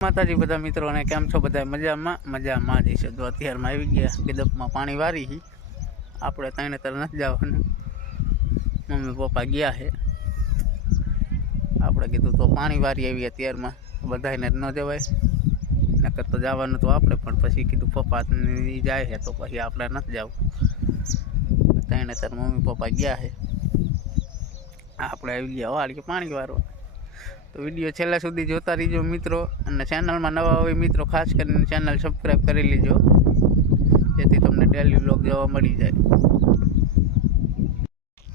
માતાજી બધા મિત્રોને કેમ છો? બધા મજામાં જ છે. તો અત્યારમાં આવી ગયા ગિદપમાં પાણી વારી હી. આપણે ત્રણે તર નથી જવાનું, મમ્મી પપ્પા ગયા છે. આપણે કીધું તો પાણી વારી આવી અત્યારમાં, બધાને ન જવાય, નકર તો જવાનું તો આપણે, પણ પછી કીધું પપ્પા જાય છે તો પછી આપણે નથી જવું. ત્રણે તર મમ્મી પપ્પા ગયા છે, આપણે આવી ગયા વાળી પાણી વારવા. તો વિડીયો છેલ્લા સુધી જોતા રહીજો મિત્રો, અને ચેનલમાં નવા હોય મિત્રો ખાસ કરીને ચેનલ સબસ્ક્રાઈબ કરી લેજો, જેથી તમને ડેલી વ્લોગ જોવા મળી જાય.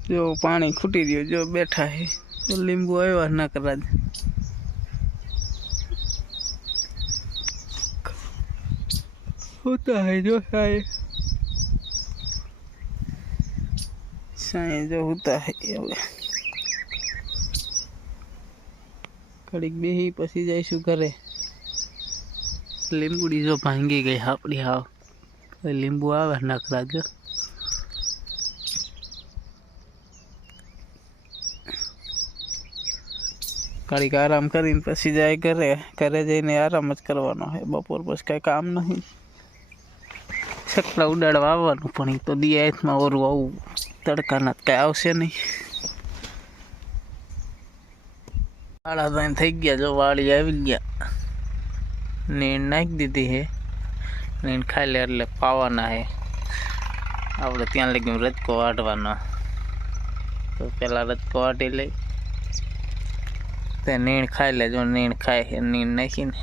જો પાણી ખૂટી રહ્યું, જો બેઠા છે, તો લીંબુ આવ્યા ના કરા હોતા है जो साए जो होता है હવે કડીક બેહી પછી જઈશું ઘરે. લીંબુડી જો ભાંગી ગઈ આપણી હાવ, લીંબુ આવે નાખરા જો. કડીક આરામ કરીને પછી જાય ઘરે. ઘરે જઈને આરામ જ કરવાનો છે, બપોર પછી કાંઈ કામ નહીં. છકડા ઉડાડવા આવવાનું, પણ એ તો દિયા હાથમાં ઓરું આવું તડકાના કાંઈ આવશે નહીં. વાળા તો થઈ ગયા, જો વાળી આવી ગયા. નીણ નાખી દીધી છે, નીણ ખાઈ લે એટલે પાવાના છે. આપણે ત્યાં લગી રજકો વાટવાનો, તો પેલા રજકો વાટી લઈ, તે નીણ ખાઈ લે. જો નીણ ખાય છે, નીણ નાખીને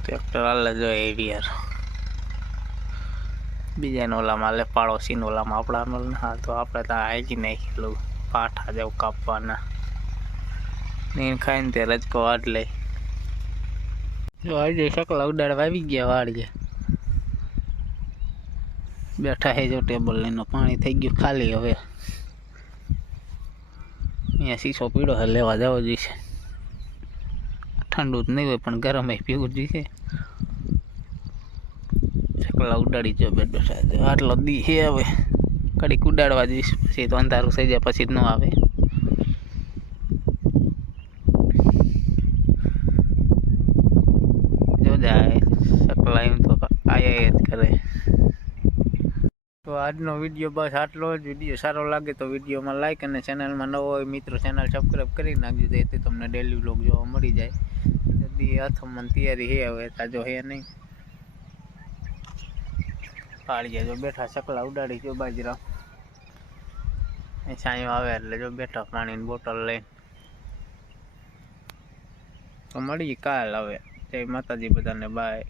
ટ્રેક્ટર હાલે જો એરિયર. બીજાને ઓલામાં લે, પાડોશીને ઓલામાં આપણા હા, તો આપણે ત્યાં હાકી નાખેલું પાઠા જેવું કાપવાના. નીણ ખાઈને તે રજકો વાટ લઈ. જો આજે શકલા ઉડાડવા આવી ગયા વાળીએ. બેઠા છે જો ટેબલ લઈને, પાણી થઈ ગયું ખાલી. હવે અહીંયા શીશો પીળો છે, લેવા જવો જોઈશે. ઠંડુ જ નહીં હોય પણ ગરમ પીવું જોઈશે. શકલા ઉડાડી જો બેઠા છે. આટલો દી છે, હવે કડીક ઉડાડવા જઈશ, પછી તો અંધારું થઈ જાય, પછી જ ન આવે. જો જાય શકલા એમ તો આયા જ કરે. તો આજનો વિડીયો બસ આટલો જ. વિડીયો સારો લાગે તો વિડીયોમાં લાઈક, અને ચેનલમાં નવો હોય મિત્રો ચેનલ સબસ્ક્રાઈબ કરી નાખજો, જેથી તમને ડેલી વ્લોગ જોવા મળી જાય. જલ્દી અથમવાની તૈયારી છે, હવે તાજો છે નહીં. પાળીએ જો બેઠા, શકલા ઉડાડી જો બાજરા. છાંયો આવે એટલે જો બેઠા પાણીની બોટલ લઈને. તો મળીએ કાલ. હવે જય માતાજી બધાને, બાય.